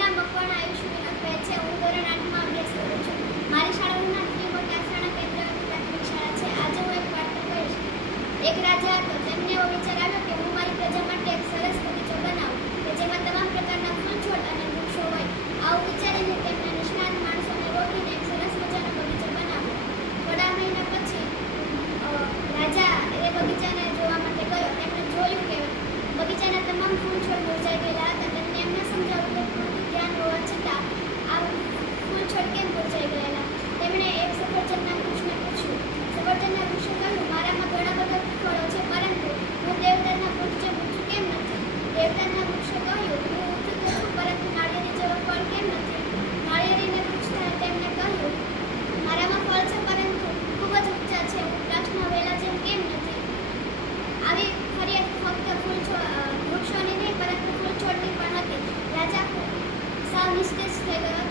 નામ મકવાણા આયુષ વિનોદભાઈ છે. હું ધોરણ 8માં અભ્યાસ કરું છું. મારી શાળાનું નામ શ્રી મોટાસણા કેન્દ્ર પ્રાથમિક શાળા છે. આજે હું એક વાર્તા કહીશ. એક રાજા હતો. તેમને એવો વિચાર આવ્યો કે હું મારી પ્રજા માટે એક સરસ બગીચો બનાવું કે જેમાં તમામ પ્રકારના ફૂલ છોડ અને વૃક્ષો હોય. આવું વિચારીને તેમણે નિષ્ણાત માણસોને રોકીને એક સરસ મજાનો બગીચો બનાવ્યો. થોડા મહિના પછી રાજા એ બગીચાને જોવા માટે ગયો. તેમણે જોયું કે બગીચાના તમામ ફૂલ છોડ મુરઝાઈ ગયેલા હતા. તેમને એમ ન સમજાવ્યું કે પૂરતું ધ્યાન હોવા છતાં આ ફૂલ છોડ કેમ મુરઝાઈ ગયેલા. તેમણે એક સફરજનના વૃક્ષને પૂછ્યું. સફરજનના વૃક્ષે કહ્યું, મારામાં ઘણા બધા ફળો છે, પરંતુ હું દેવદારના વૃક્ષ જેમ ઊંચું કેમ નથી. દેવદારના વૃક્ષે કહ્યું, હું ઊંચું તો છું, પરંતુ નાળિયેરી જેવા ફળ કેમ નથી. નાળિયેરીને પૂછતા તેમણે કહ્યું, મારામાં ફળ છે, પરંતુ ખૂબ જ ઊંચા છે. હું વૃક્ષના વેલા જેમ કેમ નથી. આવી ફરિયાદ ફક્ત વૃક્ષોની નહીં, પરંતુ ફૂલ છોડની પણ હતી. રાજા સાવ નિસ્તેજ થઈ ગયો.